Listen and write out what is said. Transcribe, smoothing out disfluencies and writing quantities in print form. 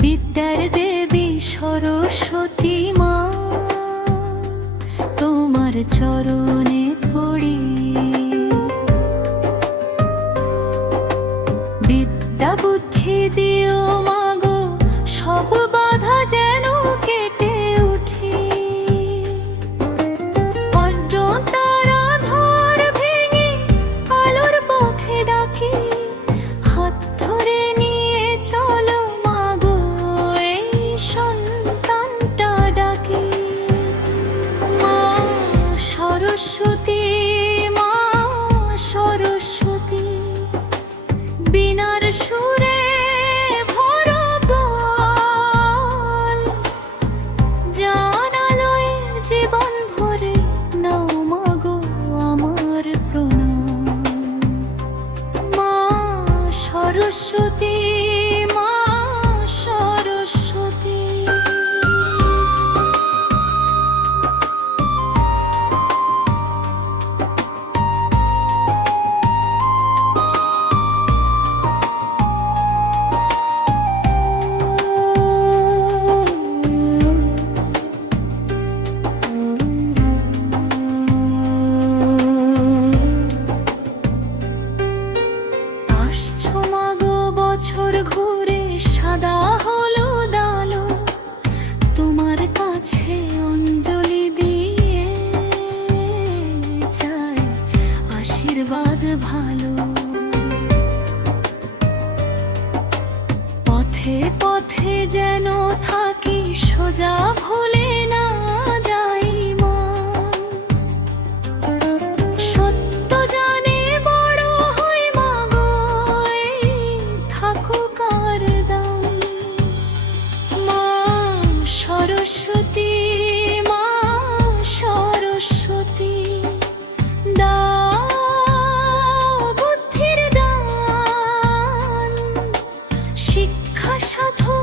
বিদ্যার দেবী সরস্বতী মা, তোমার চরণে পড়ি। বিদ্যা বুদ্ধি দিও মাগো, সব বাধা যেন কেটে উঠি। অজ্ঞতারা ধার ভেঙে আলোর পথে ডাকি, হাত ধরে নিয়ে চলো মাগো, এই সন্তানটা ডাকি। মা সরস্বতী, মা সরস্বতী, বীণার সুরে ভরা বল, জানালোয় জীবন ভরে নাও মাগো আমার প্রণাম। মা সরস্বতী, মা সরস্বতী। আসছো মাগো বছর ঘুরে সাদা হলুদ আলো, তোমার কাছে অঞ্জলি দিয়ে চাই আশীর্বাদ ভালো। পথে পথে যেন থাকি সোজা, ভুলে না যাই মান। সত্য জানে বড় হই মাগো, এই থাকুক আর দান। মা সরস্বতী, মা সরস্বতী, দাও বুদ্ধির দান, শিক্ষা সাধু